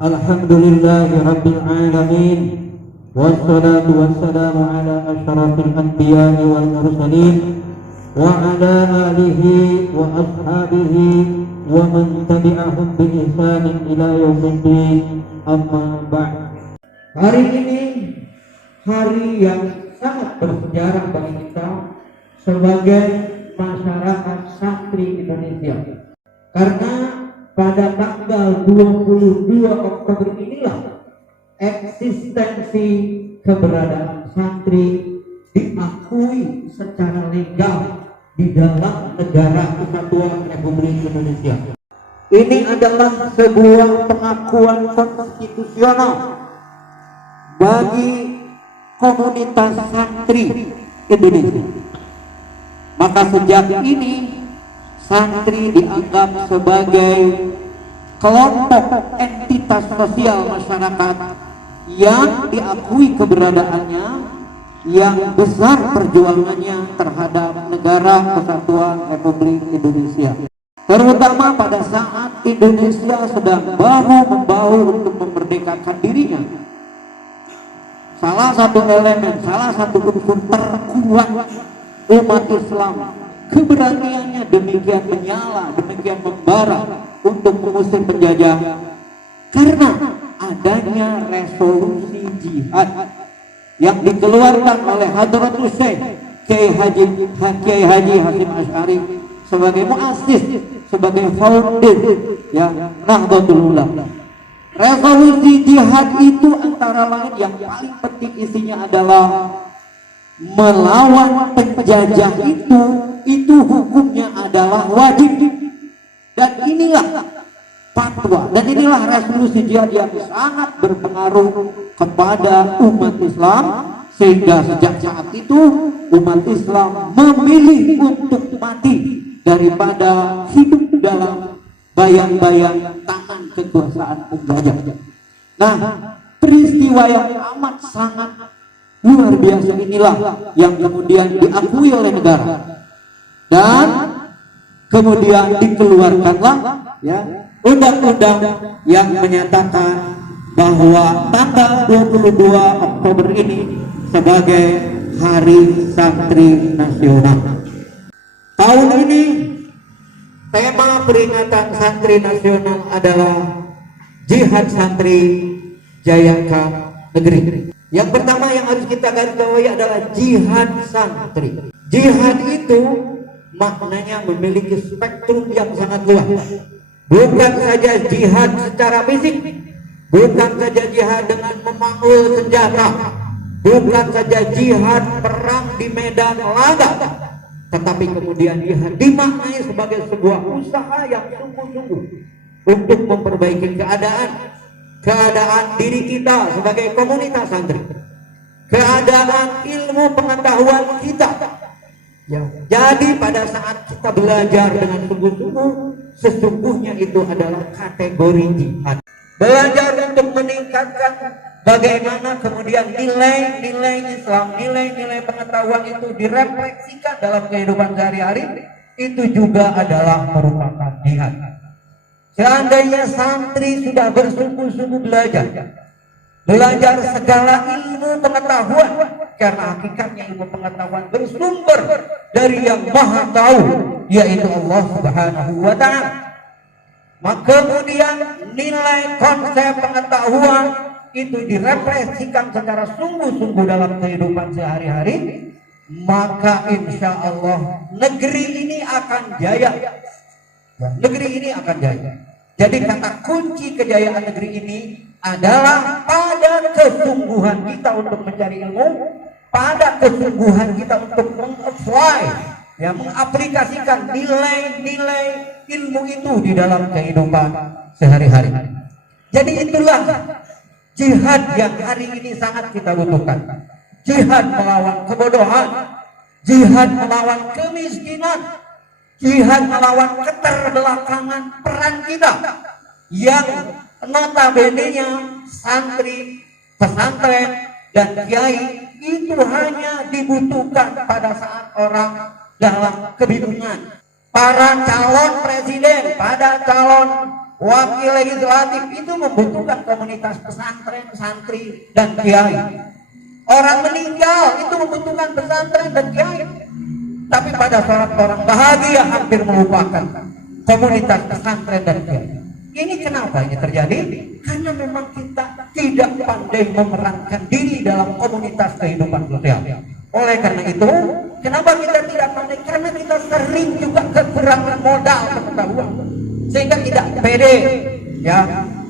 Alhamdulillahi Rabbil Alamin. Wassalatu wassalamu ala asyrafil anbiya'i wal mursalin wa ala alihi wa ashabihi wa man tabi'ahum bi ihsanin ila yaumiddin. Amma ba'd. Hari ini hari yang sangat bersejarah bagi kita sebagai masyarakat santri Indonesia, karena pada tanggal 22 Oktober inilah eksistensi keberadaan santri diakui secara legal di dalam negara Kesatuan Republik Indonesia. Ini adalah sebuah pengakuan konstitusional bagi komunitas santri Indonesia. Maka sejak ini santri dianggap sebagai kelompok entitas sosial masyarakat yang diakui keberadaannya, yang besar perjuangannya terhadap negara Kesatuan Republik Indonesia, terutama pada saat Indonesia sedang bahu-membahu untuk memerdekakan dirinya. Salah satu elemen, salah satu unsur terkuat umat Islam, keberaniannya demikian menyala, demikian membara untuk mengusir penjajah, karena adanya resolusi jihad yang dikeluarkan oleh Hadratus Syekh Kiai Haji Hasyim Asy'ari sebagai muassis, sebagai founder ya Nahdlatul Ulama. Resolusi jihad itu antara lain yang paling penting isinya adalah melawan penjajah itu hukumnya adalah wajib. Dan inilah fatwa, dan inilah resolusi jihad yang sangat berpengaruh kepada umat Islam, sehingga sejak saat itu umat Islam memilih untuk mati daripada hidup dalam bayang-bayang tangan kekuasaan penjajah. Nah, peristiwa yang amat sangat luar biasa inilah yang kemudian diakui oleh negara, dan kemudian dikeluarkanlah ya undang-undang yang menyatakan bahwa tanggal 22 Oktober ini sebagai Hari Santri Nasional. Tahun ini tema peringatan Santri Nasional adalah Jihad Santri Jayaka Negeri. Yang pertama yang harus kita garis bawahi adalah jihad santri. Jihad itu maknanya memiliki spektrum yang sangat luas. Bukan saja jihad secara fisik, bukan saja jihad dengan memanggul senjata, bukan saja jihad perang di medan laga, tetapi kemudian jihad dimaknai sebagai sebuah usaha yang sungguh-sungguh untuk memperbaiki keadaan diri kita sebagai komunitas santri, keadaan ilmu pengetahuan kita. Ya. Jadi pada saat kita belajar dengan sungguh-sungguh, sesungguhnya itu adalah kategori jihad. Belajar untuk meningkatkan bagaimana kemudian nilai-nilai Islam, nilai-nilai pengetahuan itu direfleksikan dalam kehidupan sehari-hari, itu juga adalah merupakan jihad. Seandainya santri sudah bersungguh-sungguh belajar segala ilmu pengetahuan, karena hakikatnya ilmu pengetahuan bersumber dari yang Maha Tahu, yaitu Allah Subhanahu wa Ta'ala. Maka kemudian nilai konsep pengetahuan itu direfleksikan secara sungguh-sungguh dalam kehidupan sehari-hari, maka insya Allah negeri ini akan jaya. Negeri ini akan jaya. Jadi kata kunci kejayaan negeri ini adalah pada kesungguhan kita untuk mencari ilmu, pada kesungguhan kita untuk mengapply, ya, mengaplikasikan nilai-nilai ilmu itu di dalam kehidupan sehari-hari. Jadi itulah jihad yang hari ini sangat kita butuhkan. Jihad melawan kebodohan, jihad melawan kemiskinan, jihad melawan keterbelakangan peran kita yang notabene-nya santri, pesantren, dan kiai itu hanya dibutuhkan pada saat orang dalam kebingungan. Para calon presiden, pada calon wakil legislatif itu membutuhkan komunitas pesantren, santri, dan kiai. Orang meninggal itu membutuhkan pesantren dan kiai. Tapi pada saat orang bahagia hampir melupakan komunitas pesantren dan kiai. Ini kenapa ini terjadi? Karena memang kita tidak pandai memerankan diri dalam komunitas kehidupan sosial. Oleh karena itu, kenapa kita tidak pandai? Karena kita sering juga kekurangan modal pengetahuan, sehingga tidak pede ya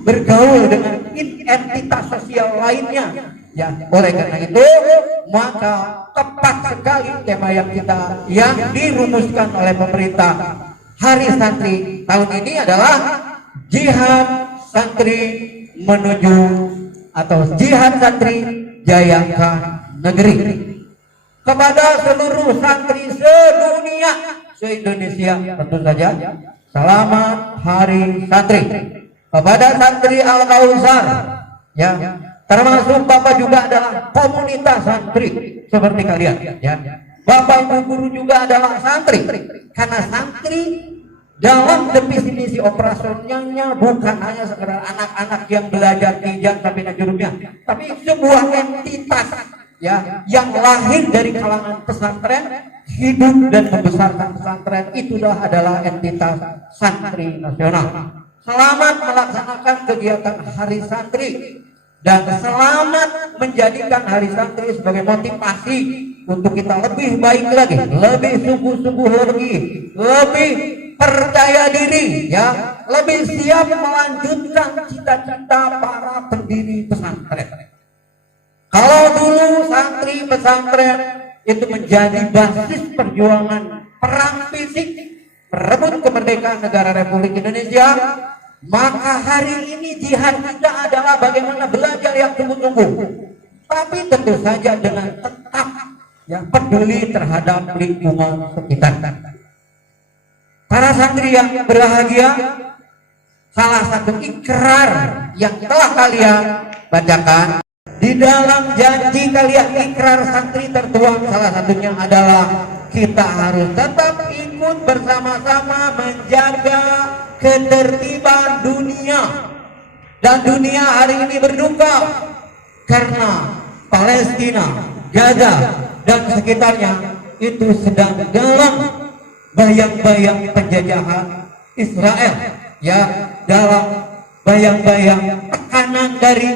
bergaul dengan entitas sosial lainnya. Ya, oleh karena itu maka tepat sekali tema yang dirumuskan oleh pemerintah Hari Santri tahun ini adalah Jihad Santri menuju atau Jihad Santri Jayakan Negeri. Kepada seluruh santri sedunia, se-Indonesia tentu saja, selamat Hari Santri. Kepada santri Al-Kausar, ya, termasuk Bapak juga adalah komunitas santri seperti kalian, ya. Bapak Ibu guru juga adalah santri, karena santri dalam definisi operasionalnya bukan hanya sekedar anak-anak yang belajar kijang sampai najurumnya, tapi sebuah entitas ya yang lahir dari kalangan pesantren, hidup dan membesarkan pesantren, itulah adalah entitas santri nasional. Selamat melaksanakan kegiatan Hari Santri dan selamat menjadikan Hari Santri sebagai motivasi untuk kita lebih baik lagi, lebih sungguh-sungguh lagi, lebih percaya diri, ya, lebih siap melanjutkan cita-cita para pendiri pesantren. Kalau dulu santri pesantren itu menjadi basis perjuangan perang fisik merebut kemerdekaan negara Republik Indonesia, maka hari ini jihad kita adalah bagaimana belajar yang sungguh-sungguh, tapi tentu saja dengan tetap yang peduli terhadap lingkungan sekitar. Para santri yang berbahagia, salah satu ikrar yang telah kalian bacakan di dalam janji kalian, ikrar santri tertuang salah satunya adalah kita harus tetap ikut bersama-sama menjaga ketertiban dunia. Dan dunia hari ini berduka karena Palestina, Gaza dan sekitarnya itu sedang dalam bayang-bayang penjajahan Israel, ya, dalam bayang-bayang tekanan dari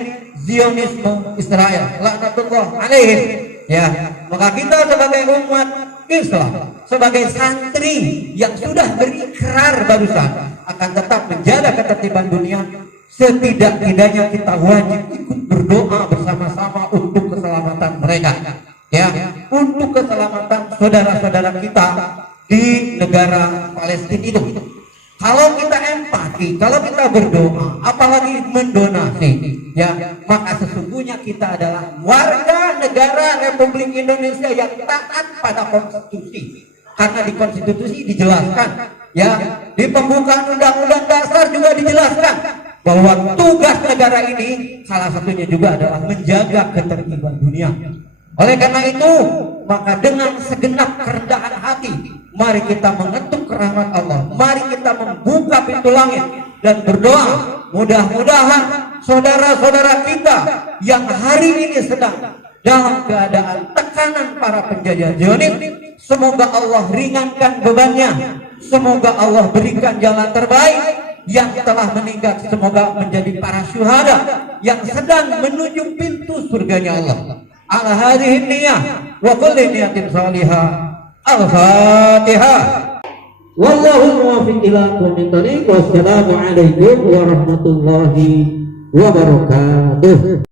Zionisme Israel, laknatullah alaih, ya. Maka kita sebagai umat Islam, sebagai santri yang sudah berikrar barusan akan tetap menjaga ketertiban dunia, setidak-tidaknya kita wajib ikut berdoa bersama-sama untuk keselamatan mereka, ya, untuk keselamatan saudara-saudara kita di negara Palestina itu. Kalau kita empati, kalau kita berdoa, apalagi mendonasi, ya, maka sesungguhnya kita adalah warga negara Republik Indonesia yang taat pada konstitusi. Karena di konstitusi dijelaskan, ya, di pembukaan Undang-Undang Dasar juga dijelaskan bahwa tugas negara ini salah satunya juga adalah menjaga ketertiban dunia. Oleh karena itu, maka dengan segenap kerendahan hati, mari kita mengetuk rahmat Allah, mari kita membuka pintu langit dan berdoa, mudah-mudahan saudara-saudara kita yang hari ini sedang dalam keadaan tekanan para penjajah Zionis, semoga Allah ringankan bebannya, semoga Allah berikan jalan terbaik. Yang telah meninggal semoga menjadi para syuhada yang sedang menuju pintu surganya Allah. Ala hadhihi niyah wa kulli niyatin salihah. Al-Fatihah. Wallahu muwaffiq ila aqwamit thoriq. Wassalamu alaikum warahmatullahi wabarakatuh.